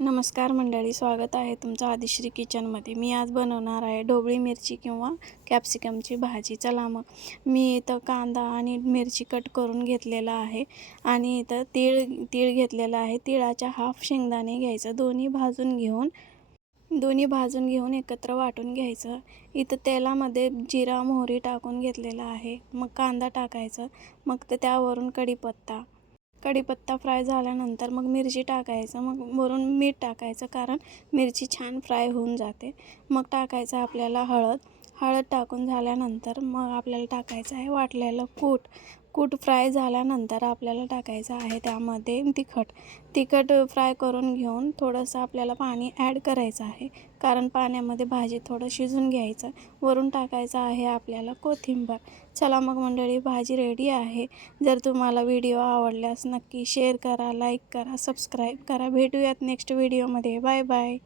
नमस्कार मंडळी, स्वागत आहे तुमचं आदिश्री किचनमध्ये। मी आज बनवणार आहे ढोबळी मिरची किंवा कॅप्सिकमची भाजी। चला मग, मी इथं कांदा आणि मिरची कट करून घेतलेला आहे आणि इथं तीळ घेतलेला आहे। तिळाच्या हाफ शेंगदाणे घ्यायचं, दोन्ही भाजून घेऊन एकत्र वाटून घ्यायचं। इथं तेलामध्ये जिरा मोहरी टाकून घेतलेला आहे। मग कांदा टाकायचं, मग त्यावरून कढीपत्ता फ्राय झाल्यानंतर मग मिरची टाकायचं, मग वरून मीठ टाकायचं, कारण मिरची छान फ्राय होऊन जाते। मग टाकायचं आपल्याला हळद टाकून झाल्यानंतर मग आपल्याला टाकायचं आहे वाटलेलं कूट फ्राय झाल्यानंतर आपल्याला टाकायचं आहे त्यामध्ये तिखट फ्राय करून घेऊन थोडंसं आपल्याला पाणी ॲड करायचं आहे, कारण पाण्यामध्ये भाजी थोडं शिजून घ्यायचं। वरून टाकायचं आहे आपल्याला कोथिंबीर। चला मग मंडळी, भाजी रेडी आहे। जर तुम्हाला व्हिडिओ आवडल्यास नक्की शेअर करा, लाईक करा, सबस्क्राईब करा। भेटूयात नेक्स्ट व्हिडिओमध्ये। Bye bye.